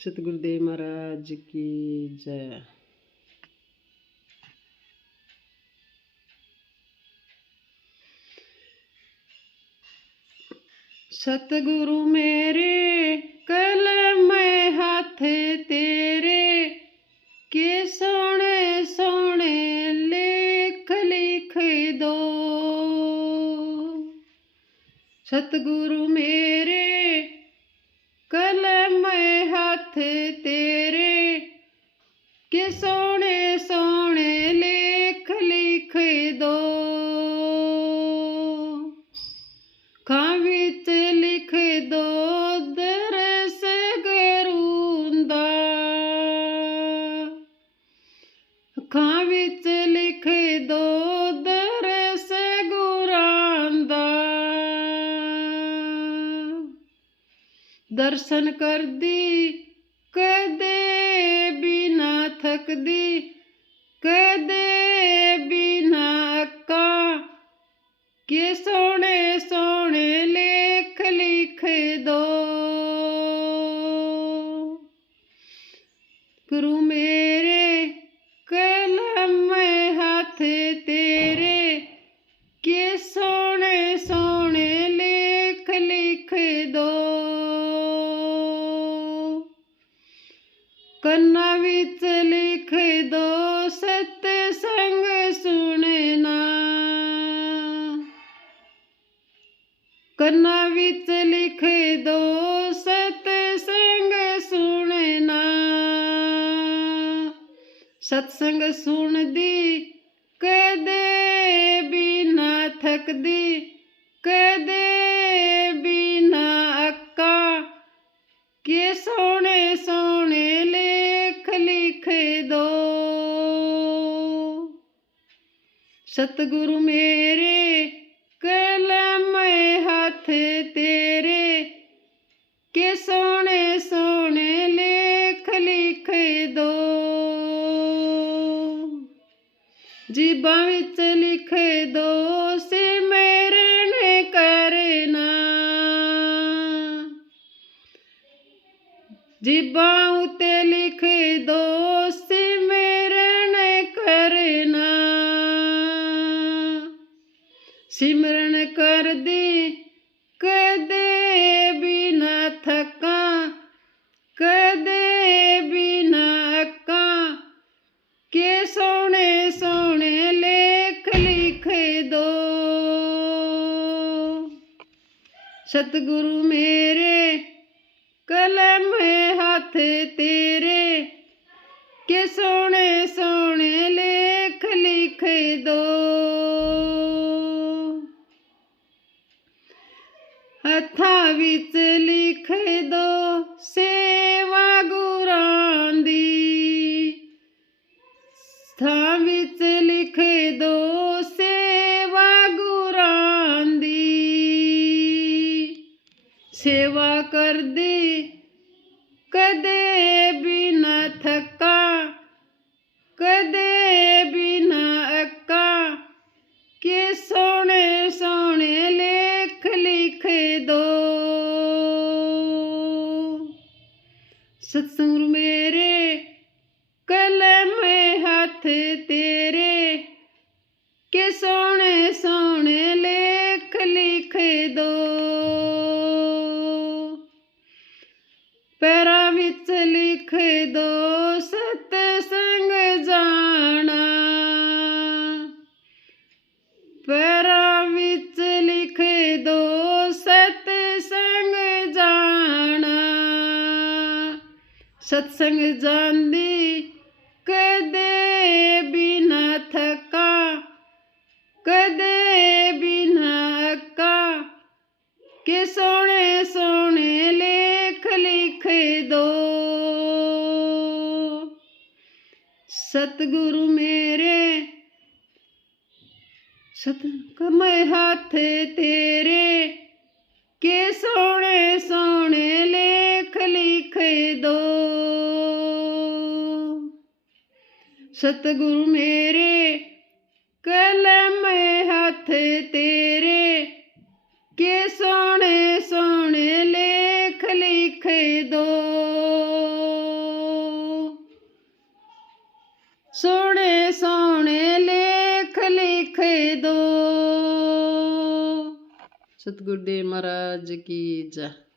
सतगुरुदेव महाराज की जय। सतगुरु मेरे कलम हाथ तेरे के सोने सोने लेख लिख दो। सतगुरु मेरे कलम हाथ तेरे के सोने सोने लेख लिख दो। खां विच लिख दो दरस गरूंदा, खां विच लिख दो दरस गुरांदा। दर्शन कर दी कदे बिना थकदी, कदे बिना अक्का के सोने सोने लेख लिख दो। गुरु मेरे कलम हाथ तेरे के सोने सोने लेख लिख दो। कन्ना विच लिख दो सतसंग सुनना, कन्ना विच लिख दो सतसंग सुनना। सत्संग सुन दी कदे बिना थकदी, कदे बिना अक्का के सोने सोने लेख लिख दो। सतगुरु मेरे कलम हाथ तेरे के सोने सोने लेख लिख दो। जीबा विच लिख दो सिमरन करना, जीबा उते लिख दो सिमरन करना। सिमरन कर दी कदे बिना थका, कदे बिना अक्का के सोने सोने लेख लिख दो। सतगुरु मेरे कलम हाथ तेरे के सोने सोने लेख लिख दो। हत्थां विच लिख दो सेवा गुरां दी, हत्थां विच लिख दो सेवा गुरां दी। सेवा कर दी कदे बिना थका, कदे बिना अक्का के सोने सोने लेख लिख दो। सत्संग मेरे कलम हाथ तेरे के सोने सोने लेख लिख दो। पैरां विच लिख दो सतसंग जाना, पैरां विच लिख दो सतसंग जाना। सत्संग जांदी कदे बिना थका, कदे बिना अक्का के सोने सोने लेख लिख दो। सतगुरु मेरे सतकम हाथ तेरे के सोने सोने लेख लिख दो। सतगुरु मेरे कलम हाथ तेरे के सोने सोने लेख लिख दो। सोने सोने लेख लिख दो। सतगुरुदेव महाराज की जय।